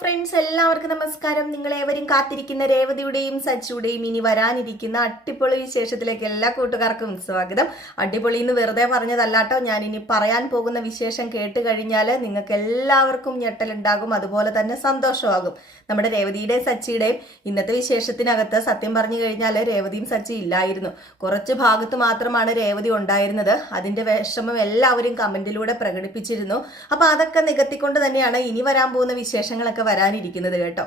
Friends, എല്ലാവർക്കും നമസ്കാരം. നിങ്ങളേവരും കാത്തിരിക്കുന്ന രേവതിയുടെയും സച്ചിയുടെയും ഇനി വരാനിരിക്കുന്ന അടിപൊളി വിശേഷത്തിലേക്ക് എല്ലാ കൂട്ടുകാർക്കും സ്വാഗതം. അടിപൊളി എന്ന് വെറുതെ പറഞ്ഞതല്ലാട്ടോ, ഞാൻ ഇനി പറയാൻ പോകുന്ന വിശേഷം കേട്ട് കഴിഞ്ഞാൽ നിങ്ങൾക്ക് എല്ലാവർക്കും ഞെട്ടലുണ്ടാകും, അതുപോലെ തന്നെ സന്തോഷമാകും. നമ്മുടെ രേവതിയുടെയും സച്ചിയുടെയും ഇന്നത്തെ വിശേഷത്തിനകത്ത് സത്യം പറഞ്ഞു കഴിഞ്ഞാൽ രേവതിയും സച്ചി ഇല്ലായിരുന്നു. കുറച്ച് ഭാഗത്ത് മാത്രമാണ് രേവതി ഉണ്ടായിരുന്നത്. അതിന്റെ വിഷമം എല്ലാവരും കമന്റിലൂടെ പ്രകടിപ്പിച്ചിരുന്നു. അപ്പൊ അതൊക്കെ നികത്തിക്കൊണ്ട് തന്നെയാണ് ഇനി വരാൻ പോകുന്ന വിശേഷങ്ങളൊക്കെ വരാനിരിക്കുന്നത് കേട്ടോ.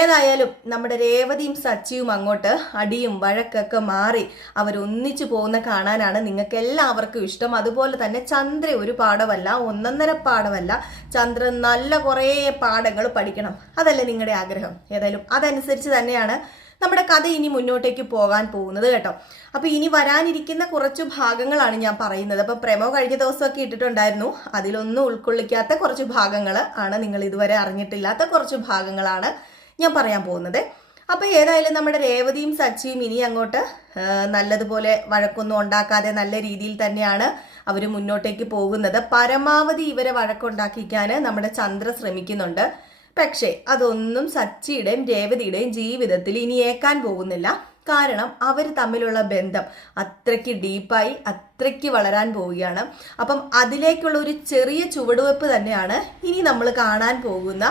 ഏതായാലും നമ്മുടെ രേവതിയും സച്ചിയും അങ്ങോട്ട് അടിയും വഴക്കൊക്കെ മാറി അവരൊന്നിച്ചു പോകുന്ന കാണാനാണ് നിങ്ങൾക്ക് എല്ലാവർക്കും ഇഷ്ടം. അതുപോലെ തന്നെ ചന്ദ്ര ഒരു പാഠമല്ല, ഒന്നൊന്നര പാഠമല്ല, ചന്ദ്ര നല്ല കുറേ പാഠങ്ങൾ പഠിക്കണം, അതല്ലേ നിങ്ങളുടെ ആഗ്രഹം. ഏതായാലും അതനുസരിച്ച് തന്നെയാണ് നമ്മുടെ കഥ ഇനി മുന്നോട്ടേക്ക് പോകാൻ പോകുന്നത് കേട്ടോ. അപ്പൊ ഇനി വരാനിരിക്കുന്ന കുറച്ച് ഭാഗങ്ങളാണ് ഞാൻ പറയുന്നത്. അപ്പൊ പ്രമോ കഴിഞ്ഞ ദിവസമൊക്കെ ഇട്ടിട്ടുണ്ടായിരുന്നു, അതിലൊന്നും ഉൾക്കൊള്ളിക്കാത്ത കുറച്ച് ഭാഗങ്ങൾ ആണ്, നിങ്ങൾ ഇതുവരെ അറിഞ്ഞിട്ടില്ലാത്ത കുറച്ച് ഭാഗങ്ങളാണ് ഞാൻ പറയാൻ പോകുന്നത്. അപ്പൊ ഏതായാലും നമ്മുടെ രേവതിയും സച്ചിയും ഇനി അങ്ങോട്ട് നല്ലതുപോലെ വഴക്കൊന്നും ഉണ്ടാക്കാതെ നല്ല രീതിയിൽ തന്നെയാണ് അവർ മുന്നോട്ടേക്ക് പോകുന്നത്. പരമാവധി ഇവരെ വഴക്കുണ്ടാക്കിക്കാൻ നമ്മുടെ ചന്ദ്ര ശ്രമിക്കുന്നുണ്ട്. പക്ഷേ അതൊന്നും സച്ചിയുടെയും രേവതിയുടെയും ജീവിതത്തിൽ ഇനി ഏക്കാൻ പോകുന്നില്ല. കാരണം അവർ തമ്മിലുള്ള ബന്ധം അത്രയ്ക്ക് ഡീപ്പായി അത്രയ്ക്ക് വളരാൻ പോവുകയാണ്. അപ്പം അതിലേക്കുള്ള ഒരു ചെറിയ ചുവടുവെപ്പ് തന്നെയാണ് ഇനി നമ്മൾ കാണാൻ പോകുന്ന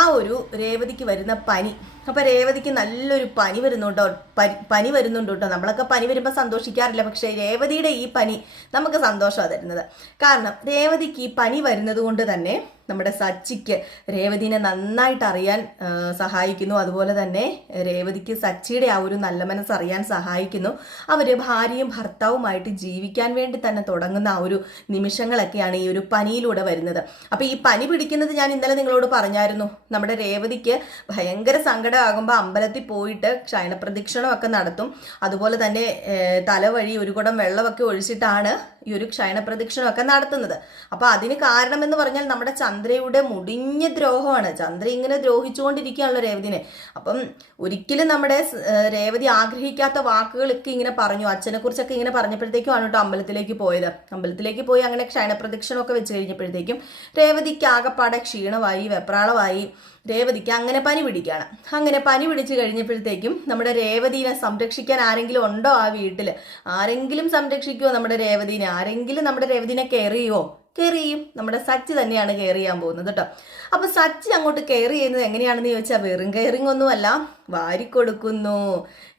ആ ഒരു രേവതിക്ക് വരുന്ന പനി. അപ്പൊ രേവതിക്ക് നല്ലൊരു പനി വരുന്നുണ്ട് കേട്ടോ. നമ്മളൊക്കെ പനി വരുമ്പോൾ സന്തോഷിക്കാറില്ല, പക്ഷെ രേവതിയുടെ ഈ പനി നമുക്ക് സന്തോഷമാണ് തരുന്നത്. കാരണം രേവതിക്ക് ഈ പനി വരുന്നത് കൊണ്ട് തന്നെ നമ്മുടെ സച്ചിക്ക് രേവതിനെ നന്നായിട്ട് അറിയാൻ സഹായിക്കുന്നു. അതുപോലെ തന്നെ രേവതിക്ക് സച്ചിയുടെ ആ ഒരു നല്ല മനസ്സ് അറിയാൻ സഹായിക്കുന്നു. അവര് ഭാര്യയും ഭർത്താവുമായിട്ട് ജീവിക്കാൻ വേണ്ടി തന്നെ തുടങ്ങുന്ന ആ ഒരു നിമിഷങ്ങളൊക്കെയാണ് ഈ ഒരു പനിയിലൂടെ വരുന്നത്. അപ്പൊ ഈ പനി പിടിക്കുന്നത് ഞാൻ ഇന്നലെ നിങ്ങളോട് പറഞ്ഞായിരുന്നു. നമ്മുടെ രേവതിക്ക് ഭയങ്കര സങ്കടമാകുമ്പോൾ അമ്പലത്തിൽ പോയിട്ട് ക്ഷയണപ്രദക്ഷിണമൊക്കെ നടത്തും. അതുപോലെ തന്നെ തലവഴി ഒരു കുടം വെള്ളമൊക്കെ ഒഴിച്ചിട്ടാണ് ഈ ഒരു ക്ഷയണപ്രദക്ഷിണമൊക്കെ നടത്തുന്നത്. അപ്പൊ അതിന് കാരണമെന്ന് പറഞ്ഞാൽ നമ്മുടെ ചന്ദ്രയുടെ മുടിഞ്ഞ ദ്രോഹമാണ്. ചന്ദ്ര ഇങ്ങനെ ദ്രോഹിച്ചുകൊണ്ടിരിക്കുകയാണല്ലോ രേവതിനെ. അപ്പം ഒരിക്കലും നമ്മുടെ രേവതി ആഗ്രഹിക്കാത്ത വാക്കുകളൊക്കെ ഇങ്ങനെ പറഞ്ഞു. അച്ഛനെ കുറിച്ചൊക്കെ ഇങ്ങനെ പറഞ്ഞപ്പോഴത്തേക്കുമാണ് കേട്ടോ അമ്പലത്തിലേക്ക് പോയത്. അമ്പലത്തിലേക്ക് പോയി അങ്ങനെ ക്ഷയണപ്രദക്ഷിണമൊക്കെ വെച്ച് കഴിഞ്ഞപ്പോഴത്തേക്കും രേവതിക്ക് ആകെപ്പാടെ ക്ഷീണമായി, വെപ്രാളമായി. രേവതിക്ക് അങ്ങനെ പനി പിടിക്കുകയാണ്. അങ്ങനെ പനി പിടിച്ചു കഴിഞ്ഞപ്പോഴത്തേക്കും നമ്മുടെ രേവതിനെ സംരക്ഷിക്കാൻ ആരെങ്കിലും ഉണ്ടോ ആ വീട്ടില്? ആരെങ്കിലും സംരക്ഷിക്കുമോ നമ്മുടെ രേവതിനെ? ആരെങ്കിലും നമ്മുടെ രേവതിനെ കെയർ ചെയ്യുമോ? കെയർ ചെയ്യും. നമ്മുടെ സച്ചി തന്നെയാണ് കെയർ ചെയ്യാൻ പോകുന്നത് കേട്ടോ. അപ്പൊ സച്ചി അങ്ങോട്ട് കെയർ ചെയ്യുന്നത് എങ്ങനെയാണെന്ന് ചോദിച്ചാൽ വെറും കെയറിങ് ഒന്നുമല്ല, വാരിക്കൊടുക്കുന്നു,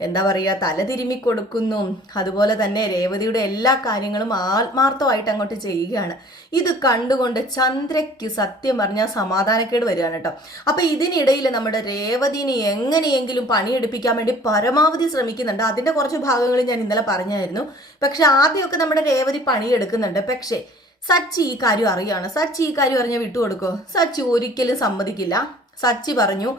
എന്താ പറയുക, തല തിരുമ്മി കൊടുക്കുന്നു. അതുപോലെ തന്നെ രേവതിയുടെ എല്ലാ കാര്യങ്ങളും ആത്മാർത്ഥമായിട്ട് അങ്ങോട്ട് ചെയ്യുകയാണ്. ഇത് കണ്ടുകൊണ്ട് ചന്ദ്രയ്ക്ക് സത്യം പറഞ്ഞാൽ സമാധാനക്കേട് വരികയാണ് കേട്ടോ. അപ്പൊ ഇതിനിടയിൽ നമ്മുടെ രേവതിനെ എങ്ങനെയെങ്കിലും പണിയെടുപ്പിക്കാൻ വേണ്ടി പരമാവധി ശ്രമിക്കുന്നുണ്ട്. അതിന്റെ കുറച്ച് ഭാഗങ്ങൾ ഞാൻ ഇന്നലെ പറഞ്ഞായിരുന്നു. പക്ഷെ ആദ്യമൊക്കെ നമ്മുടെ രേവതി പണിയെടുക്കുന്നുണ്ട്. പക്ഷേ സച്ചി ഈ കാര്യം അറിയാണ്. സച്ചി ഈ കാര്യം അറിഞ്ഞാൽ വിട്ടുകൊടുക്കോ? സച്ചി ഒരിക്കലും സമ്മതിക്കില്ല. സച്ചി പറഞ്ഞു,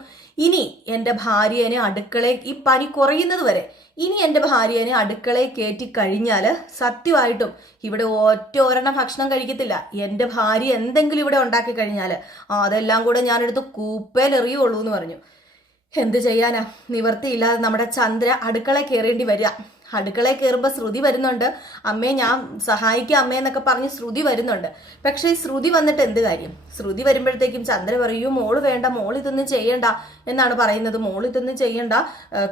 ഇനി എൻ്റെ ഭാര്യനെ അടുക്കളയിൽ, ഈ പനി കുറയുന്നത് വരെ ഇനി എൻ്റെ ഭാര്യനെ അടുക്കളയിൽ കയറ്റി കഴിഞ്ഞാൽ സത്യമായിട്ടും ഇവിടെ ഒരെണ്ണം ഭക്ഷണം കഴിക്കത്തില്ല. എൻ്റെ ഭാര്യ എന്തെങ്കിലും ഇവിടെ ഉണ്ടാക്കി കഴിഞ്ഞാൽ അതെല്ലാം കൂടെ ഞാനെടുത്ത് കൂപ്പയിലെറിയുള്ളൂ എന്ന് പറഞ്ഞു. എന്ത് ചെയ്യാനാ, നിവർത്തിയില്ലാതെ നമ്മുടെ ചന്ദ്ര അടുക്കളയിൽ കയറേണ്ടി വരിക. അടുക്കളയിൽ കയറുമ്പോൾ ശ്രുതി വരുന്നുണ്ട്. അമ്മയെ ഞാൻ സഹായിക്കാം അമ്മേ എന്നൊക്കെ പറഞ്ഞ് ശ്രുതി വരുന്നുണ്ട്. പക്ഷേ ശ്രുതി വന്നിട്ട് എന്ത് കാര്യം? ശ്രുതി വരുമ്പോഴത്തേക്കും ചന്ദ്ര പറയൂ, മോള് വേണ്ട, മോൾ ഇതൊന്നും ചെയ്യണ്ട എന്നാണ് പറയുന്നത്. മോൾ ഇതൊന്നും ചെയ്യണ്ട,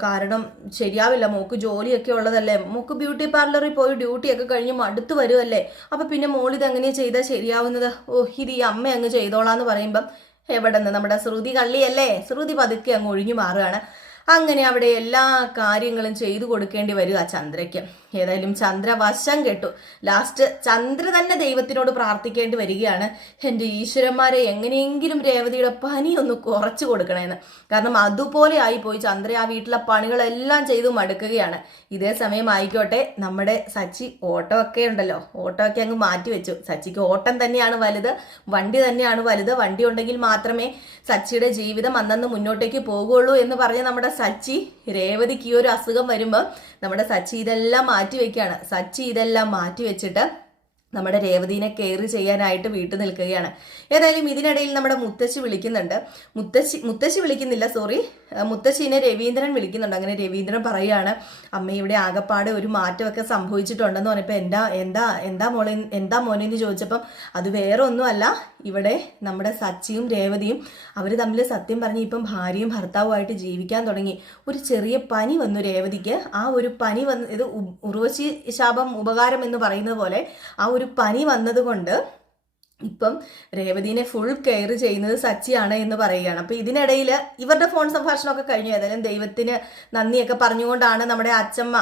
കാരണം ശരിയാവില്ല, മോക്ക് ജോലിയൊക്കെ ഉള്ളതല്ലേ, മോക്ക് ബ്യൂട്ടി പാർലറിൽ പോയി ഡ്യൂട്ടിയൊക്കെ കഴിഞ്ഞ് മടുത്ത് വരുമല്ലേ, അപ്പൊ പിന്നെ മോൾ ഇതെങ്ങനെയാ ചെയ്താൽ ശരിയാവുന്നത്? ഇത് ഈ അമ്മ അങ്ങ് ചെയ്തോളാന്ന് പറയുമ്പം എവിടെ നിന്ന് നമ്മുടെ ശ്രുതി കള്ളിയല്ലേ, ശ്രുതി പതുക്കെ അങ്ങ് ഒഴിഞ്ഞു മാറുകയാണ്. അങ്ങനെ അവിടെ എല്ലാ കാര്യങ്ങളും ചെയ്തു കൊടുക്കേണ്ടി വരിക ചന്ദ്രയ്ക്ക്. ഏതായാലും ചന്ദ്ര വശം കെട്ടു. ലാസ്റ്റ് ചന്ദ്ര തന്നെ ദൈവത്തിനോട് പ്രാർത്ഥിക്കേണ്ടി വരികയാണ്, എൻ്റെ ഈശ്വരന്മാരെ എങ്ങനെയെങ്കിലും രേവതിയുടെ പനി ഒന്ന് കുറച്ചു കൊടുക്കണമെന്ന്. കാരണം അതുപോലെ ആയിപ്പോയി. ചന്ദ്ര ആ വീട്ടിലെ പണികളെല്ലാം ചെയ്തു മടുക്കുകയാണ്. ഇതേ സമയം ആയിക്കോട്ടെ നമ്മുടെ സച്ചി ഓട്ടോ ഒക്കെ ഉണ്ടല്ലോ, ഓട്ടോ ഒക്കെ അങ്ങ് മാറ്റി വെച്ചു. സച്ചിക്ക് ഓട്ടം തന്നെയാണ് വലുത്, വണ്ടി തന്നെയാണ് വലുത്. വണ്ടി ഉണ്ടെങ്കിൽ മാത്രമേ സച്ചിയുടെ ജീവിതം അന്നന്ന് മുന്നോട്ടേക്ക് പോകുള്ളൂ എന്ന് പറഞ്ഞ് നമ്മുടെ സച്ചി രേവതിക്ക് ഈ ഒരു അസുഖം വരുമ്പോൾ നമ്മുടെ സച്ചി ഇതെല്ലാം മാറ്റി വെക്കുകയാണ്. സച്ചി ഇതെല്ലാം മാറ്റി വെച്ചിട്ട് നമ്മുടെ രേവതിനെ കെയർ ചെയ്യാനായിട്ട് വീട്ടിൽ നിൽക്കുകയാണ്. ഏതായാലും ഇതിനിടയിൽ നമ്മുടെ മുത്തശ്ശി വിളിക്കുന്നുണ്ട്. മുത്തശ്ശി വിളിക്കുന്നില്ല, സോറി, മുത്തശ്ശിനെ രവീന്ദ്രൻ വിളിക്കുന്നുണ്ട്. അങ്ങനെ രവീന്ദ്രൻ പറയുകയാണ്, അമ്മ ഇവിടെ ആകപ്പാട് ഒരു മാറ്റമൊക്കെ സംഭവിച്ചിട്ടുണ്ടെന്ന് പറഞ്ഞപ്പോൾ എന്താ മോനെ എന്ന് ചോദിച്ചപ്പം അത് വേറെ ഒന്നുമല്ല, ഇവിടെ നമ്മുടെ സച്ചിയും രേവതിയും അവർ തമ്മിൽ സത്യം പറഞ്ഞ് ഇപ്പം ഭാര്യയും ഭർത്താവുമായിട്ട് ജീവിക്കാൻ തുടങ്ങി. ഒരു ചെറിയ പനി വന്നു രേവതിക്ക്. ആ ഒരു പനി വന്ന്, ഇത് ഉർവശി ശാപം ഉപകാരം എന്ന് പറയുന്നത് പോലെ ആ ഒരു പനി വന്നതുകൊണ്ട് ഇപ്പം രേവതിനെ ഫുൾ കെയർ ചെയ്യുന്നത് സച്ചിയാണ് എന്ന് പറയുകയാണ്. അപ്പൊ ഇതിനിടയിൽ ഇവരുടെ ഫോൺ സംഭാഷണമൊക്കെ കഴിഞ്ഞു. ഏതായാലും ദൈവത്തിന് നന്ദിയൊക്കെ പറഞ്ഞുകൊണ്ടാണ് നമ്മുടെ അച്ചമ്മ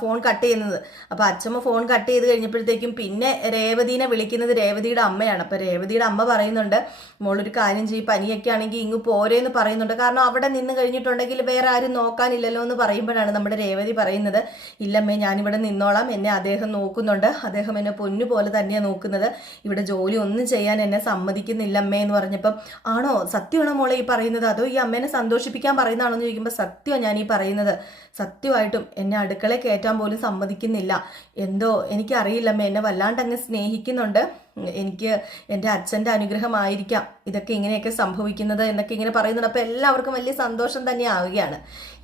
ഫോൺ കട്ട് ചെയ്യുന്നത്. അപ്പൊ അച്ചമ്മ ഫോൺ കട്ട് ചെയ്ത് കഴിഞ്ഞപ്പോഴത്തേക്കും പിന്നെ രേവതിനെ വിളിക്കുന്നത് രേവതിയുടെ അമ്മയാണ്. അപ്പൊ രേവതിയുടെ അമ്മ പറയുന്നുണ്ട്, മോളൊരു കാര്യം ചെയ്യും, പനിയൊക്കെ ആണെങ്കിൽ ഇങ്ങ് പോരേന്ന് പറയുന്നുണ്ട്. കാരണം അവിടെ നിന്ന് കഴിഞ്ഞിട്ടുണ്ടെങ്കിൽ വേറെ ആരും നോക്കാനില്ലല്ലോ എന്ന് പറയുമ്പോഴാണ് നമ്മുടെ രേവതി പറയുന്നത്, ഇല്ലമ്മേ ഞാനിവിടെ നിന്നോളാം, എന്നെ അദ്ദേഹം നോക്കുന്നുണ്ട്, അദ്ദേഹം എന്നെ പൊന്നു പോലെ തന്നെയാണ് നോക്കുന്നത്, ഇവിടെ ജോലി ഒന്നും ചെയ്യാൻ എന്നെ സമ്മതിക്കുന്നില്ല അമ്മേ എന്ന് പറഞ്ഞപ്പം, ആണോ സത്യമാണോ മോളെ ഈ പറയുന്നത്, അതോ ഈ അമ്മേനെ സന്തോഷിപ്പിക്കാൻ പറയുന്നതാണോ എന്ന് ചോദിക്കുമ്പോൾ, സത്യമാണ് ഞാൻ ഈ പറയുന്നത്, സത്യമായിട്ടും എന്നെ അടുക്കളയിൽ കയറ്റാൻ പോലും സമ്മതിക്കുന്നില്ല, എന്തോ എനിക്കറിയില്ലമ്മേ, എന്നെ വല്ലാണ്ട് അങ്ങ് സ്നേഹിക്കുന്നുണ്ട്, എനിക്ക് എൻ്റെ അച്ഛൻ്റെ അനുഗ്രഹമായിരിക്കാം ഇതൊക്കെ ഇങ്ങനെയൊക്കെ സംഭവിക്കുന്നത് എന്നൊക്കെ ഇങ്ങനെ പറയുന്നുണ്ട്. അപ്പോൾ എല്ലാവർക്കും വലിയ സന്തോഷം തന്നെ ആവുകയാണ്.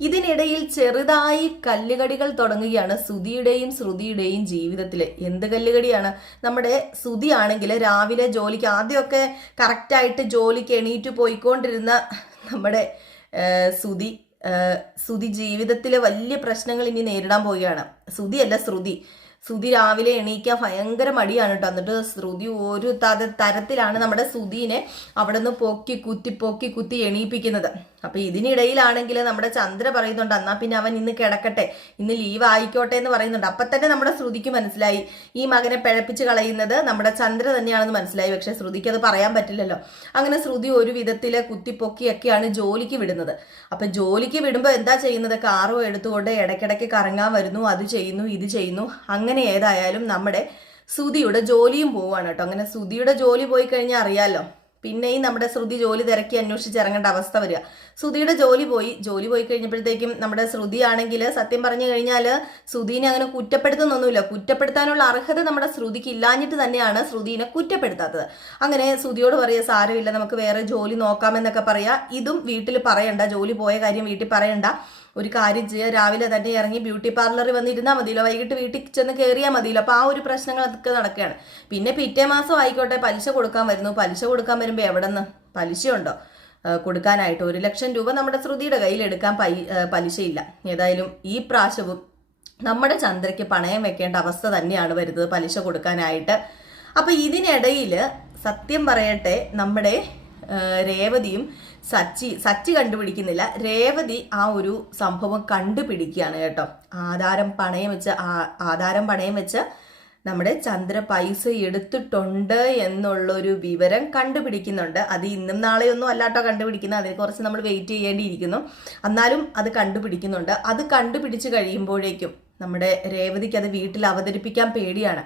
ഇതിനിടയിൽ ചെറുതായി കല്ലുകടികൾ തുടങ്ങുകയാണ് സുധിയുടെയും ശ്രുതിയുടെയും ജീവിതത്തിൽ. എന്ത് കല്ലുകടിയാണ്? നമ്മുടെ സുധി ആണെങ്കിൽ രാവിലെ ജോലിക്ക് ആദ്യമൊക്കെ കറക്റ്റായിട്ട് ജോലിക്ക് എണീറ്റ് പോയിക്കൊണ്ടിരുന്ന നമ്മുടെ സുധി ജീവിതത്തിൽ വലിയ പ്രശ്നങ്ങൾ ഇനി നേരിടാൻ പോവുകയാണ്. ശ്രുതി രാവിലെ എണീക്കാൻ ഭയങ്കര മടിയാണ് കേട്ടോ. എന്നിട്ട് ശ്രുതി ഒരു തരത്തിലാണ് നമ്മുടെ സുധീനെ അവിടെ നിന്ന് പൊക്കി കുത്തി എണീപ്പിക്കുന്നത്. അപ്പൊ ഇതിനിടയിലാണെങ്കിൽ നമ്മുടെ ചന്ദ്ര പറയുന്നുണ്ട്, എന്നാ പിന്നെ അവൻ ഇന്ന് കിടക്കട്ടെ, ഇന്ന് ലീവ് ആയിക്കോട്ടെ എന്ന് പറയുന്നുണ്ട്. അപ്പൊ തന്നെ നമ്മുടെ ശ്രുതിക്ക് മനസ്സിലായി ഈ മകനെ പിഴപ്പിച്ച് കളയുന്നത് നമ്മുടെ ചന്ദ്ര തന്നെയാണെന്ന് മനസ്സിലായി. പക്ഷെ ശ്രുതിക്ക് അത് പറയാൻ പറ്റില്ലല്ലോ. അങ്ങനെ ശ്രുതി ഒരു വിധത്തില് കുത്തിപ്പൊക്കിയൊക്കെയാണ് ജോലിക്ക് വിടുന്നത്. അപ്പൊ ജോലിക്ക് വിടുമ്പോൾ എന്താ ചെയ്യുന്നത്? കാറോ എടുത്തുകൊണ്ട് ഇടയ്ക്കിടയ്ക്ക് കറങ്ങാൻ വരുന്നു, അത് ചെയ്യുന്നു, ഇത് ചെയ്യുന്നു. അങ്ങനെ ഏതായാലും നമ്മുടെ സുധിയുടെ ജോലിയും പോവാണ് കേട്ടോ. അങ്ങനെ സുധിയുടെ ജോലി പോയി കഴിഞ്ഞാൽ അറിയാലോ, പിന്നെയും നമ്മുടെ ശ്രുതി ജോലി തിരക്കി അന്വേഷിച്ച് ഇറങ്ങേണ്ട അവസ്ഥ വരിക. ശ്രുതിയുടെ ജോലി പോയി കഴിഞ്ഞപ്പോഴത്തേക്കും നമ്മുടെ ശ്രുതി ആണെങ്കിൽ സത്യം പറഞ്ഞു കഴിഞ്ഞാൽ ശ്രുതിനെ അങ്ങനെ കുറ്റപ്പെടുത്തുന്നൊന്നുമില്ല. കുറ്റപ്പെടുത്താനുള്ള അർഹത നമ്മുടെ ശ്രുതിക്ക് ഇല്ലാഞ്ഞിട്ട് തന്നെയാണ് ശ്രുതിനെ കുറ്റപ്പെടുത്താത്തത്. അങ്ങനെ ശ്രുതിയോട് പറയുക, സാരമില്ല നമുക്ക് വേറെ ജോലി നോക്കാമെന്നൊക്കെ പറയാ. ഇതും വീട്ടിൽ പറയണ്ട, ജോലി പോയ കാര്യം വീട്ടിൽ പറയണ്ട, ഒരു കാര്യം ചെയ്യുക, രാവിലെ തന്നെ ഇറങ്ങി ബ്യൂട്ടി പാർലറിൽ വന്നിരുന്നാൽ മതിയല്ലോ, വൈകിട്ട് വീട്ടിൽ ചെന്ന് കയറിയാൽ മതിയല്ലോ. അപ്പോൾ ആ ഒരു പ്രശ്നങ്ങളൊക്കെ നടക്കുകയാണ്. പിന്നെ പിറ്റേ മാസം ആയിക്കോട്ടെ പലിശ കൊടുക്കാൻ വരുന്നു. പലിശ കൊടുക്കാൻ വരുമ്പോൾ എവിടെ നിന്ന് പലിശയുണ്ടോ കൊടുക്കാനായിട്ട്? 1 ലക്ഷം രൂപ നമ്മുടെ ശ്രുതിയുടെ കയ്യിൽ എടുക്കാൻ പലിശയില്ല. ഏതായാലും ഈ പ്രാവശ്യവും നമ്മുടെ ചന്ദ്രയ്ക്ക് പണയം വെക്കേണ്ട അവസ്ഥ തന്നെയാണ് വരുന്നത് പലിശ കൊടുക്കാനായിട്ട്. അപ്പൊ ഇതിനിടയിൽ സത്യം പറയട്ടെ, നമ്മുടെ രേവതിയും സച്ചി കണ്ടുപിടിക്കുന്നില്ല, രേവതി ആ ഒരു സംഭവം കണ്ടുപിടിക്കുകയാണ് കേട്ടോ. ആധാരം പണയം വെച്ച് നമ്മുടെ ചന്ദ്ര പൈസ എടുത്തിട്ടുണ്ട് എന്നുള്ളൊരു വിവരം കണ്ടുപിടിക്കുന്നുണ്ട്. അത് ഇന്നും നാളെയൊന്നും അല്ലാട്ടോ കണ്ടുപിടിക്കുന്നത്, അതിനെ കുറച്ച് നമ്മൾ വെയിറ്റ് ചെയ്യേണ്ടിയിരിക്കുന്നു. എന്നാലും അത് കണ്ടുപിടിക്കുന്നുണ്ട്. അത് കണ്ടുപിടിച്ച് കഴിയുമ്പോഴേക്കും നമ്മുടെ രേവതിക്ക് അത് വീട്ടിൽ അവതരിപ്പിക്കാൻ പേടിയാണ്.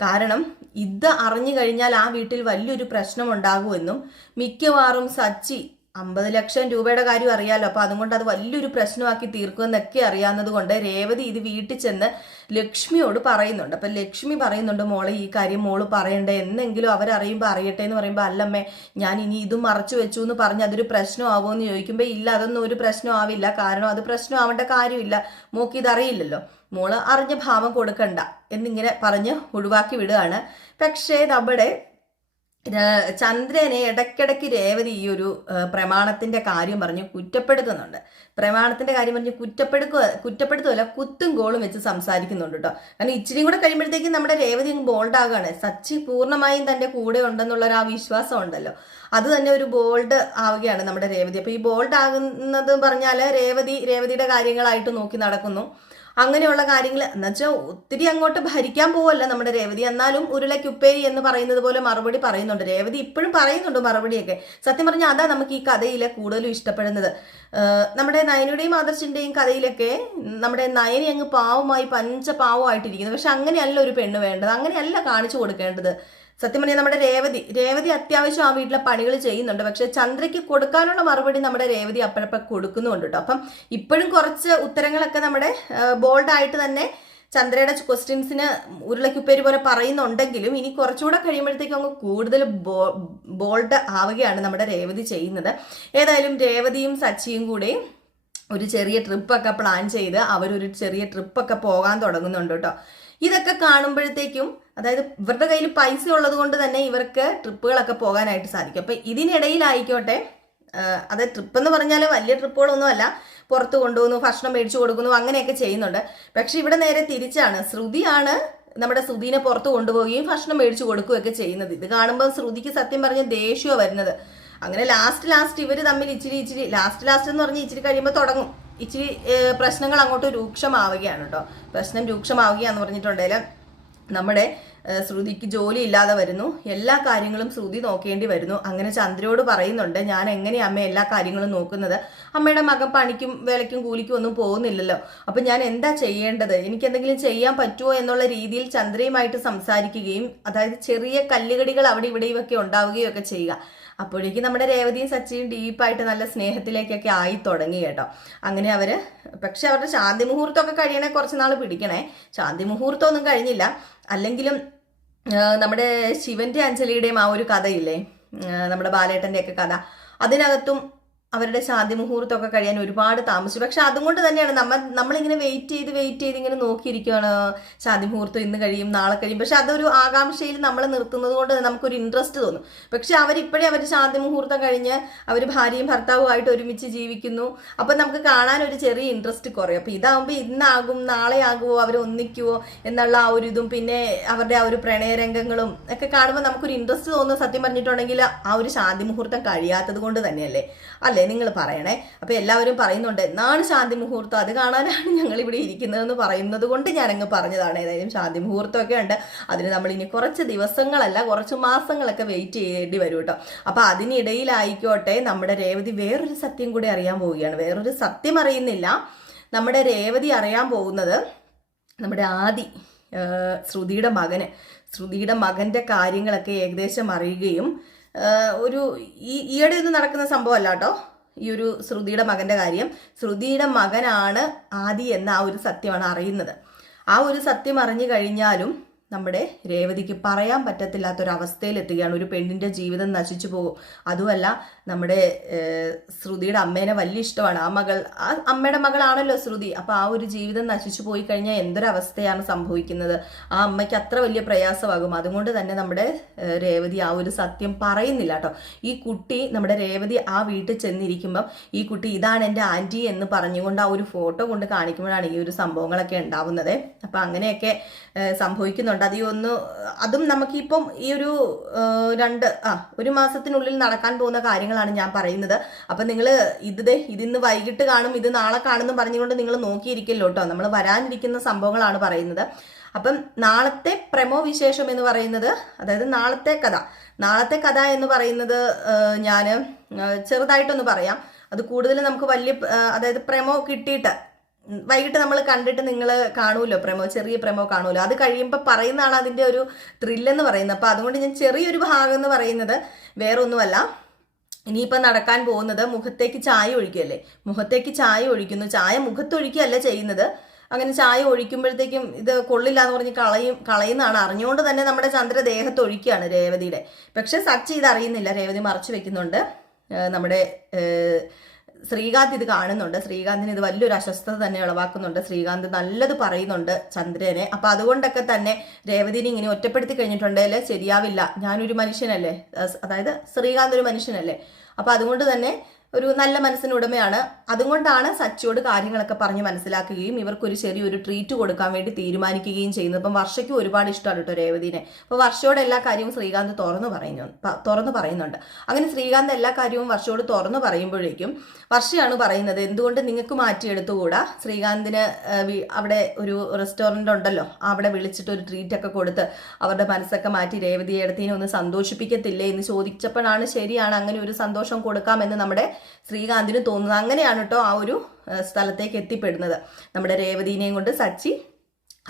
കാരണം ഇത് അറിഞ്ഞു കഴിഞ്ഞാൽ ആ വീട്ടിൽ വലിയൊരു പ്രശ്നം ഉണ്ടാകുമെന്നും മിക്കവാറും സച്ചി 50 ലക്ഷം രൂപയുടെ കാര്യം അറിയാലോ, അപ്പൊ അതുകൊണ്ട് അത് വലിയൊരു പ്രശ്നമാക്കി തീർക്കുമെന്നൊക്കെ അറിയാവുന്നത് കൊണ്ട് രേവതി ഇത് വീട്ടിൽ ചെന്ന് ലക്ഷ്മിയോട് പറയുന്നുണ്ട്. അപ്പൊ ലക്ഷ്മി പറയുന്നുണ്ട്, മോളെ ഈ കാര്യം മോള് പറയണ്ടേ, എന്നെങ്കിലും അവരറിയുമ്പോൾ അറിയട്ടെ എന്ന് പറയുമ്പോൾ, അല്ലമ്മേ ഞാൻ ഇനി ഇതും മറച്ചു വെച്ചു എന്ന് പറഞ്ഞ് അതൊരു പ്രശ്നമാവുമോ എന്ന് ചോദിക്കുമ്പോൾ, ഇല്ല അതൊന്നും ഒരു പ്രശ്നമാവില്ല, കാരണം അത് പ്രശ്നമാവേണ്ട കാര്യമില്ല, മോക്ക് ഇതറിയില്ലല്ലോ, മോള് അറിഞ്ഞ ഭാവം കൊടുക്കണ്ട എന്നിങ്ങനെ പറഞ്ഞ് ഒഴിവാക്കി വിടുകയാണ്. പക്ഷേ നമ്മുടെ ചന്ദ്രനെ ഇടയ്ക്കിടയ്ക്ക് രേവതി ഈ ഒരു പ്രമാണത്തിന്റെ കാര്യം പറഞ്ഞ് കുറ്റപ്പെടുത്തുന്നുണ്ട്. പ്രമാണത്തിന്റെ കാര്യം പറഞ്ഞ് കുറ്റപ്പെടുത്തുമല്ല, കുത്തും കോളും വെച്ച് സംസാരിക്കുന്നുണ്ട് കേട്ടോ. കാരണം ഇച്ചിരി കൂടെ കഴിയുമ്പോഴത്തേക്കും നമ്മുടെ രേവതി അങ്ങ് ബോൾഡ് ആവുകയാണ്. സച്ചി പൂർണ്ണമായും തന്റെ കൂടെ ഉണ്ടെന്നുള്ളൊരു ആ വിശ്വാസം ഉണ്ടല്ലോ, അത് തന്നെ ഒരു ബോൾഡ് ആവുകയാണ് നമ്മുടെ രേവതി. അപ്പൊ ഈ ബോൾഡ് ആകുന്നത് പറഞ്ഞാല് രേവതിയുടെ കാര്യങ്ങളായിട്ട് നോക്കി നടക്കുന്നു. അങ്ങനെയുള്ള കാര്യങ്ങൾ എന്നുവെച്ചാൽ ഒത്തിരി അങ്ങോട്ട് ഭരിക്കാൻ പോവല്ല നമ്മുടെ രേവതി. എന്നാലും ഉരുളക്കുപ്പേരി എന്ന് പറയുന്നത് പോലെ മറുപടി പറയുന്നുണ്ട്. രേവതി ഇപ്പോഴും പറയുന്നുണ്ട് മറുപടിയൊക്കെ. സത്യം പറഞ്ഞാൽ അതാ നമുക്ക് ഈ കഥയിലെ കൂടുതലും ഇഷ്ടപ്പെടുന്നത്. നമ്മുടെ നയനയുടെയും ആദർശിന്റെയും കഥയിലൊക്കെ നമ്മുടെ നയനി അങ്ങ് പാവമായി പഞ്ചപാവമായിട്ടിരിക്കുന്നത്. പക്ഷെ അങ്ങനെയല്ല ഒരു പെണ്ണ് വേണ്ടത്, അങ്ങനെയല്ല കാണിച്ചു കൊടുക്കേണ്ടത്. സത്യം പറഞ്ഞാൽ നമ്മുടെ രേവതി അത്യാവശ്യം ആ വീട്ടിലെ പണികൾ ചെയ്യുന്നുണ്ട്. പക്ഷെ ചന്ദ്രയ്ക്ക് കൊടുക്കാനുള്ള മറുപടി നമ്മുടെ രേവതി അപ്പോഴപ്പോൾ കൊടുക്കുന്നുണ്ട് കേട്ടോ. അപ്പം ഇപ്പോഴും കുറച്ച് ഉത്തരങ്ങളൊക്കെ നമ്മുടെ ബോൾഡായിട്ട് തന്നെ ചന്ദ്രയുടെ ക്വസ്റ്റ്യൻസിന് ഉരുളക്കുപ്പേര് പോലെ പറയുന്നുണ്ടെങ്കിലും ഇനി കുറച്ചുകൂടെ കഴിയുമ്പോഴത്തേക്കും അങ്ങ് കൂടുതൽ ബോൾഡ് ആവുകയാണ് നമ്മുടെ രേവതി ചെയ്യുന്നത്. ഏതായാലും രേവതിയും സച്ചിയും കൂടെ ഒരു ചെറിയ ട്രിപ്പൊക്കെ പ്ലാൻ ചെയ്ത് അവരൊരു ചെറിയ ട്രിപ്പൊക്കെ പോകാൻ തുടങ്ങുന്നുണ്ട് കേട്ടോ. ഇതൊക്കെ കാണുമ്പോഴത്തേക്കും അതായത് ഇവരുടെ കയ്യിൽ പൈസ ഉള്ളത് കൊണ്ട് തന്നെ ഇവർക്ക് ട്രിപ്പുകളൊക്കെ പോകാനായിട്ട് സാധിക്കും. അപ്പം ഇതിനിടയിലായിക്കോട്ടെ, അതായത് ട്രിപ്പ് എന്ന് പറഞ്ഞാൽ വലിയ ട്രിപ്പുകളൊന്നും അല്ല, പുറത്ത് കൊണ്ടുപോകുന്നു, ഭക്ഷണം മേടിച്ചു കൊടുക്കുന്നു, അങ്ങനെയൊക്കെ ചെയ്യുന്നുണ്ട്. പക്ഷെ ഇവിടെ നേരെ തിരിച്ചാണ്. ശ്രുതിയാണ് നമ്മുടെ ശ്രുതിനെ പുറത്ത് കൊണ്ടുപോവുകയും ഭക്ഷണം മേടിച്ചു കൊടുക്കുകയൊക്കെ ചെയ്യുന്നത്. ഇത് കാണുമ്പോൾ ശ്രുതിക്ക് സത്യം പറഞ്ഞ ദേഷ്യമാണ് വരുന്നത്. അങ്ങനെ ലാസ്റ്റ് ഇവർ തമ്മിൽ ഇച്ചിരി ലാസ്റ്റ് എന്ന് പറഞ്ഞാൽ ഇച്ചിരി കഴിയുമ്പോൾ തുടങ്ങും ഇച്ചിരി പ്രശ്നങ്ങൾ അങ്ങോട്ട് രൂക്ഷമാവുകയാണ് കേട്ടോ. പ്രശ്നം രൂക്ഷമാവുകയാന്ന് പറഞ്ഞിട്ടുണ്ടെങ്കിൽ നമ്മുടെ ശ്രുതിക്ക് ജോലി ഇല്ലാതെ വരുന്നു, എല്ലാ കാര്യങ്ങളും ശ്രുതി നോക്കേണ്ടി വരുന്നു. അങ്ങനെ ചന്ദ്രയോട് പറയുന്നുണ്ട്, ഞാൻ എങ്ങനെയാ അമ്മ എല്ലാ കാര്യങ്ങളും നോക്കുന്നത്, അമ്മയുടെ മകൻ പണിക്കും വേലയ്ക്കും കൂലിക്കും ഒന്നും പോകുന്നില്ലല്ലോ, അപ്പം ഞാൻ എന്താ ചെയ്യേണ്ടത്, എനിക്ക് എന്തെങ്കിലും ചെയ്യാൻ പറ്റുമോ എന്നുള്ള രീതിയിൽ ചന്ദ്രയുമായിട്ട് സംസാരിക്കുകയും അതായത് ചെറിയ കല്ലുകടികൾ അവിടെ ഇവിടെയും ഒക്കെ ഉണ്ടാവുകയും ഒക്കെ ചെയ്യുക. അപ്പോഴേക്കും നമ്മുടെ രേവതിയും സച്ചിയും ഡീപ്പായിട്ട് നല്ല സ്നേഹത്തിലേക്കൊക്കെ ആയി തുടങ്ങി കേട്ടോ. അങ്ങനെ പക്ഷെ അവരുടെ ശാന്തി മുഹൂർത്തമൊക്കെ കഴിയണേ കുറച്ച് നാൾ പിടിക്കണേ. ശാന്തി മുഹൂർത്തം ഒന്നും കഴിഞ്ഞില്ല. അല്ലെങ്കിലും നമ്മുടെ ശിവന്റെ അഞ്ജലിയുടെയും ആ ഒരു കഥയില്ലേ, നമ്മുടെ ബാലേട്ടൻ്റെ ഒക്കെ കഥ, അതിനകത്തും അവരുടെ ശാന്തി മുഹൂർത്തമൊക്കെ കഴിയാൻ ഒരുപാട് താമസിച്ചു. പക്ഷെ അതുകൊണ്ട് തന്നെയാണ് നമ്മളിങ്ങനെ വെയിറ്റ് ചെയ്ത് ഇങ്ങനെ നോക്കിയിരിക്കുകയാണ്, ശാന്തി മുഹൂർത്തം ഇന്ന് കഴിയും നാളെ കഴിയും. പക്ഷെ അതൊരു ആകാംക്ഷയിൽ നമ്മൾ നിർത്തുന്നത് കൊണ്ട് നമുക്കൊരു ഇൻട്രസ്റ്റ് തോന്നും. പക്ഷെ അവരിപ്പോഴേ അവർ ശാന്തി മുഹൂർത്തം കഴിഞ്ഞ് അവർ ഭാര്യയും ഭർത്താവുമായിട്ട് ഒരുമിച്ച് ജീവിക്കുന്നു. അപ്പം നമുക്ക് കാണാൻ ഒരു ചെറിയ ഇൻട്രസ്റ്റ് കുറയും. അപ്പം ഇതാകുമ്പോൾ ഇന്നാകും നാളെ ആകുമോ അവർ ഒന്നിക്കുവോ എന്നുള്ള ആ ഒരു ഇതും പിന്നെ അവരുടെ ആ ഒരു പ്രണയരംഗങ്ങളും ഒക്കെ കാണുമ്പോൾ നമുക്കൊരു ഇൻട്രസ്റ്റ് തോന്നുന്നു. സത്യം പറഞ്ഞിട്ടുണ്ടെങ്കിൽ ആ ഒരു ശാന്തി മുഹൂർത്തം കഴിയാത്തത് കൊണ്ട് തന്നെയല്ലേ, അല്ലേ നിങ്ങൾ പറയണേ. അപ്പൊ എല്ലാവരും പറയുന്നുണ്ട് എന്നാണ് ശാന്തി മുഹൂർത്തം, അത് കാണാനാണ് ഞങ്ങൾ ഇവിടെ ഇരിക്കുന്നതെന്ന് പറയുന്നത് കൊണ്ട് ഞാനങ്ങ് പറഞ്ഞതാണ്. ഏതായാലും ശാന്തി മുഹൂർത്തമൊക്കെ ഉണ്ട്. അതിന് നമ്മൾ ഇനി കുറച്ച് ദിവസങ്ങളല്ല കുറച്ച് മാസങ്ങളൊക്കെ വെയിറ്റ് ചെയ്യേണ്ടി വരും കേട്ടോ. അപ്പൊ അതിനിടയിലായിക്കോട്ടെ നമ്മുടെ രേവതി വേറൊരു സത്യം കൂടി അറിയാൻ പോവുകയാണ്. വേറൊരു സത്യം അറിയുന്നില്ല, നമ്മുടെ രേവതി അറിയാൻ പോകുന്നത് നമ്മുടെ ആദി ശ്രുതിയുടെ മകന്റെ കാര്യങ്ങളൊക്കെ ഏകദേശം അറിയുകയും ഈയിടെ ഒന്നും നടക്കുന്ന സംഭവമല്ല കേട്ടോ. ഈ ഒരു ശ്രുതിയുടെ മകന്റെ കാര്യം, ശ്രുതിയുടെ മകനാണ് ആദി എന്ന ആ ഒരു സത്യമാണ് അറിയുന്നത്. ആ ഒരു സത്യം അറിഞ്ഞു കഴിഞ്ഞാലും നമ്മുടെ രേവതിക്ക് പറയാൻ പറ്റത്തില്ലാത്തൊരവസ്ഥയിലെത്തുകയാണ്. ഒരു പെണ്ണിൻ്റെ ജീവിതം നശിച്ചു പോകും. അതുമല്ല നമ്മുടെ ശ്രുതിയുടെ അമ്മേനെ വലിയ ഇഷ്ടമാണ്. ആ അമ്മയുടെ മകളാണല്ലോ ശ്രുതി. അപ്പോൾ ആ ഒരു ജീവിതം നശിച്ചു പോയി കഴിഞ്ഞാൽ എന്തൊരവസ്ഥയാണ് സംഭവിക്കുന്നത്. ആ അമ്മയ്ക്ക് അത്ര വലിയ പ്രയാസമാകും. അതുകൊണ്ട് തന്നെ നമ്മുടെ രേവതി ആ ഒരു സത്യം പറയുന്നില്ല കേട്ടോ. ഈ കുട്ടി നമ്മുടെ രേവതി ആ വീട്ടിൽ ചെന്നിരിക്കുമ്പം ഈ കുട്ടി ഇതാണ് എൻ്റെ ആൻറ്റി എന്ന് പറഞ്ഞുകൊണ്ട് ആ ഒരു ഫോട്ടോ കൊണ്ട് കാണിക്കുമ്പോഴാണ് ഈ ഒരു സംഭവങ്ങളൊക്കെ ഉണ്ടാവുന്നത്. അപ്പം അങ്ങനെയൊക്കെ സംഭവിക്കുന്നുണ്ട്. അതും നമുക്കിപ്പം ഈ ഒരു മാസത്തിനുള്ളിൽ നടക്കാൻ പോകുന്ന കാര്യങ്ങളാണ് ഞാൻ പറയുന്നത്. അപ്പം നിങ്ങൾ ഇതിന്ന് വൈകിട്ട് കാണും, ഇത് നാളെ കാണുമെന്ന് പറഞ്ഞുകൊണ്ട് നിങ്ങൾ നോക്കിയിരിക്കല്ലോ കേട്ടോ. നമ്മൾ വരാനിരിക്കുന്ന സംഭവങ്ങളാണ് പറയുന്നത്. അപ്പം നാളത്തെ പ്രമോ വിശേഷം എന്ന് പറയുന്നത്, അതായത് നാളത്തെ കഥ എന്ന് പറയുന്നത് ഞാൻ ചെറുതായിട്ടൊന്ന് പറയാം. അത് കൂടുതൽ നമുക്ക് അതായത് പ്രമോ കിട്ടിയിട്ട് വൈകിട്ട് നമ്മൾ കണ്ടിട്ട് നിങ്ങൾ കാണുമല്ലോ, ചെറിയ പ്രമോ കാണുമല്ലോ. അത് കഴിയുമ്പോൾ പറയുന്നതാണ് അതിൻ്റെ ഒരു ത്രില്ലെന്ന് പറയുന്നത്. അപ്പോൾ അതുകൊണ്ട് ഞാൻ ചെറിയൊരു ഭാഗം എന്ന് പറയുന്നത് വേറെ ഒന്നുമല്ല. ഇനിയിപ്പോൾ നടക്കാൻ പോകുന്നത് മുഖത്തേക്ക് ചായ ഒഴിക്കുകയല്ലേ. മുഖത്തേക്ക് ചായ ഒഴിക്കുന്നു. ചായ മുഖത്തൊഴിക്കുകയല്ല ചെയ്യുന്നത്. അങ്ങനെ ചായ ഒഴിക്കുമ്പോഴത്തേക്കും ഇത് കൊള്ളില്ല എന്ന് പറഞ്ഞ് കളയുന്നതാണ്. അറിഞ്ഞുകൊണ്ട് തന്നെ നമ്മുടെ ചന്ദ്ര ദേഹത്ത് ഒഴിക്കുകയാണ് രേവതിയുടെ. പക്ഷെ സച്ചി ഇത് അറിയുന്നില്ല. രേവതി മറച്ചു വെക്കുന്നുണ്ട്. നമ്മുടെ ശ്രീകാന്ത് ഇത് കാണുന്നുണ്ട്. ശ്രീകാന്തിന് ഇത് വലിയൊരു അസ്വസ്ഥത തന്നെ ഉളവാക്കുന്നുണ്ട്. ശ്രീകാന്ത് നല്ലത് പറയുന്നുണ്ട് ചന്ദ്രനെ. അപ്പൊ അതുകൊണ്ടൊക്കെ തന്നെ രേവതിനെ ഇങ്ങനെ ഒറ്റപ്പെടുത്തി കഴിഞ്ഞിട്ടുണ്ടെങ്കിൽ ശരിയാവില്ല. ഞാനൊരു മനുഷ്യനല്ലേ, അതായത് ശ്രീകാന്ത് ഒരു മനുഷ്യനല്ലേ. അപ്പൊ അതുകൊണ്ട് തന്നെ ഒരു നല്ല മനസ്സിനുടമയാണ്. അതുകൊണ്ടാണ് സച്ചിയോട് കാര്യങ്ങളൊക്കെ പറഞ്ഞ് മനസ്സിലാക്കുകയും ഇവർക്കൊരു ചെറിയൊരു ട്രീറ്റ് കൊടുക്കാൻ വേണ്ടി തീരുമാനിക്കുകയും ചെയ്യുന്നത്. അപ്പം വർഷയ്ക്ക് ഒരുപാട് ഇഷ്ടമാണ് കേട്ടോ രേവതിനെ. അപ്പോൾ വർഷയോട് എല്ലാ കാര്യവും ശ്രീകാന്ത് തുറന്നു പറയുന്നുണ്ട്. അങ്ങനെ ശ്രീകാന്ത് എല്ലാ കാര്യവും വർഷയോട് തുറന്നു പറയുമ്പോഴേക്കും വർഷയാണ് പറയുന്നത്, എന്തുകൊണ്ട് നിങ്ങൾക്ക് മാറ്റിയെടുത്തുകൂടാ, ശ്രീകാന്തിന് അവിടെ ഒരു റെസ്റ്റോറൻ്റ് ഉണ്ടല്ലോ, അവിടെ വിളിച്ചിട്ട് ഒരു ട്രീറ്റ് ഒക്കെ കൊടുത്ത് അവരുടെ മനസ്സൊക്കെ മാറ്റി രേവതിയെ എടുത്തിനെ ഒന്ന് സന്തോഷിപ്പിക്കത്തില്ലേ എന്ന് ചോദിച്ചപ്പോഴാണ് ശരിയാണ്, അങ്ങനെ ഒരു സന്തോഷം കൊടുക്കാമെന്ന് നമ്മുടെ ശ്രീകാന്തിന് തോന്നുന്നത്. അങ്ങനെയാണ് കേട്ടോ ആ ഒരു സ്ഥലത്തേക്ക് എത്തിപ്പെടുന്നത്. നമ്മുടെ രേവതിനെയും കൊണ്ട് സച്ചി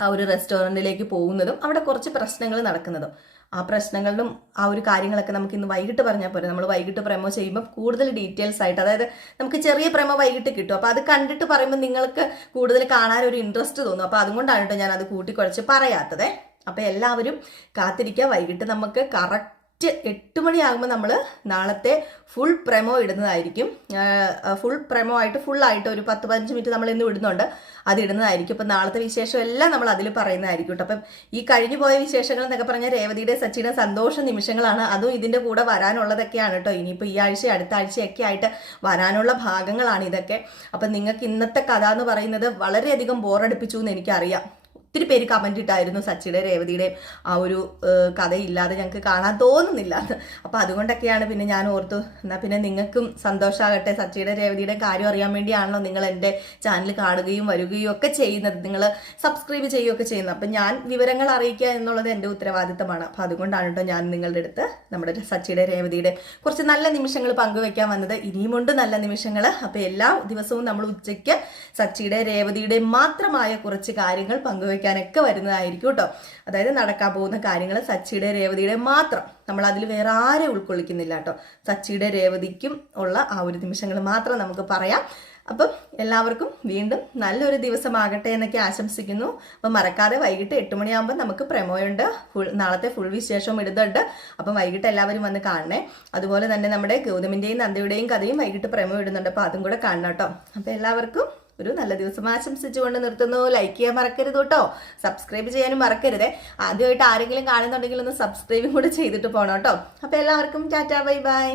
ആ ഒരു റെസ്റ്റോറൻറ്റിലേക്ക് പോകുന്നതും അവിടെ കുറച്ച് പ്രശ്നങ്ങൾ നടക്കുന്നതും. ആ പ്രശ്നങ്ങളിലും ആ ഒരു കാര്യങ്ങളൊക്കെ നമുക്ക് ഇന്ന് വൈകിട്ട് പറഞ്ഞാൽ പോരെ. നമ്മൾ വൈകിട്ട് പ്രമോ ചെയ്യുമ്പോൾ കൂടുതൽ ഡീറ്റെയിൽസ് ആയിട്ട്, അതായത് നമുക്ക് ചെറിയ പ്രമോ വൈകിട്ട് കിട്ടും. അപ്പോൾ അത് കണ്ടിട്ട് പറയുമ്പോൾ നിങ്ങൾക്ക് കൂടുതൽ കാണാൻ ഒരു ഇൻട്രസ്റ്റ് തോന്നും. അപ്പോൾ അതുകൊണ്ടാണ് കേട്ടോ ഞാൻ അത് കൂട്ടിക്കുറച്ച് പറയാത്തത്. അപ്പോൾ എല്ലാവരും കാത്തിരിക്കുക. വൈകിട്ട് നമുക്ക് കറക്റ്റ് 8 മണിയാകുമ്പോൾ നമ്മൾ നാളത്തെ ഫുൾ പ്രമോ ഇടുന്നതായിരിക്കും. ഫുൾ പ്രമോ ആയിട്ട് ഫുള്ളായിട്ട് ഒരു 10-15 മിനിറ്റ് നമ്മൾ ഇന്ന് ഇടുന്നുണ്ട്, അത് ഇടുന്നതായിരിക്കും. അപ്പം നാളത്തെ വിശേഷം എല്ലാം നമ്മൾ അതിൽ പറയുന്നതായിരിക്കും കേട്ടോ. അപ്പം ഈ കഴിഞ്ഞു പോയ വിശേഷങ്ങൾ എന്നൊക്കെ പറഞ്ഞാൽ രേവതിയുടെ സച്ചിയുടെ സന്തോഷ നിമിഷങ്ങളാണ്. അതും ഇതിൻ്റെ കൂടെ വരാനുള്ളതൊക്കെയാണ് കേട്ടോ. ഇനിയിപ്പോൾ ഈ ആഴ്ച അടുത്ത ആഴ്ചയൊക്കെ ആയിട്ട് വരാനുള്ള ഭാഗങ്ങളാണ് ഇതൊക്കെ. അപ്പം നിങ്ങൾക്ക് ഇന്നത്തെ കഥ എന്ന് പറയുന്നത് വളരെയധികം ബോറടിപ്പിച്ചു എന്ന് എനിക്കറിയാം. ഒത്തിരി പേര് കമന്റ് ഇട്ടായിരുന്നു സച്ചിയുടെ രേവതിയുടെയും ആ ഒരു കഥയില്ലാതെ ഞങ്ങൾക്ക് കാണാൻ തോന്നുന്നില്ല. അപ്പോൾ അതുകൊണ്ടൊക്കെയാണ് പിന്നെ ഞാൻ ഓർത്തു, എന്നാൽ പിന്നെ നിങ്ങൾക്കും സന്തോഷമാകട്ടെ. സച്ചിയുടെ രേവതിയുടെ കാര്യം അറിയാൻ വേണ്ടിയാണല്ലോ നിങ്ങൾ എൻ്റെ ചാനൽ കാണുകയും വരികയും ഒക്കെ ചെയ്യുന്നത്, നിങ്ങൾ സബ്സ്ക്രൈബ് ചെയ്യുകയൊക്കെ ചെയ്യുന്നത്. അപ്പം ഞാൻ വിവരങ്ങൾ അറിയിക്കുക എന്നുള്ളത് എൻ്റെ ഉത്തരവാദിത്തമാണ്. അപ്പോൾ അതുകൊണ്ടാണ് കേട്ടോ ഞാൻ നിങ്ങളുടെ അടുത്ത് നമ്മുടെ സച്ചിയുടെ രേവതിയുടെ കുറച്ച് നല്ല നിമിഷങ്ങൾ പങ്കുവെക്കാൻ വന്നത്. ഇനിയുമുണ്ട് നല്ല നിമിഷങ്ങൾ. അപ്പോൾ എല്ലാ ദിവസവും നമ്മൾ ഉച്ചയ്ക്ക് സച്ചിയുടെ രേവതിയുടെ മാത്രമായ കുറച്ച് കാര്യങ്ങൾ പങ്കുവെക്കാനൊക്കെ വരുന്നതായിരിക്കും കേട്ടോ. അതായത് നടക്കാൻ പോകുന്ന കാര്യങ്ങൾ സച്ചിയുടെ രേവതിയുടെ മാത്രം, നമ്മൾ അതിൽ വേറെ ആരെ ഉൾക്കൊള്ളിക്കുന്നില്ല കേട്ടോ. സച്ചിയുടെ രേവതിക്കും ഉള്ള ആ ഒരു നിമിഷങ്ങൾ മാത്രം നമുക്ക് പറയാം. അപ്പം എല്ലാവർക്കും വീണ്ടും നല്ലൊരു ദിവസമാകട്ടെ എന്നൊക്കെ ആശംസിക്കുന്നു. അപ്പം മറക്കാതെ വൈകിട്ട് 8 മണിയാകുമ്പോൾ നമുക്ക് പ്രമോയുണ്ട്, നാളത്തെ ഫുൾ വിശേഷം ഇടുന്നുണ്ട്. അപ്പം വൈകിട്ട് എല്ലാവരും വന്ന് കാണണേ. അതുപോലെ തന്നെ നമ്മുടെ ഗൗതമിൻ്റെയും നന്ദയുടെയും കഥയും വൈകിട്ട് പ്രമോ ഇടുന്നുണ്ട്. അപ്പോൾ അതും കൂടെ കാണണം കേട്ടോ. അപ്പം എല്ലാവർക്കും ഒരു നല്ല ദിവസം ആശംസിച്ചുകൊണ്ട് നിർത്തുന്നു. ലൈക്ക് ചെയ്യാൻ മറക്കരുത് കേട്ടോ, സബ്സ്ക്രൈബ് ചെയ്യാനും മറക്കരുത്. ആദ്യമായിട്ട് ആരെങ്കിലും കാണുന്നുണ്ടെങ്കിൽ ഒന്ന് സബ്സ്ക്രൈബും കൂടെ ചെയ്തിട്ട് പോകണം കേട്ടോ. അപ്പോൾ എല്ലാവർക്കും ടാറ്റാ ബൈ ബൈ.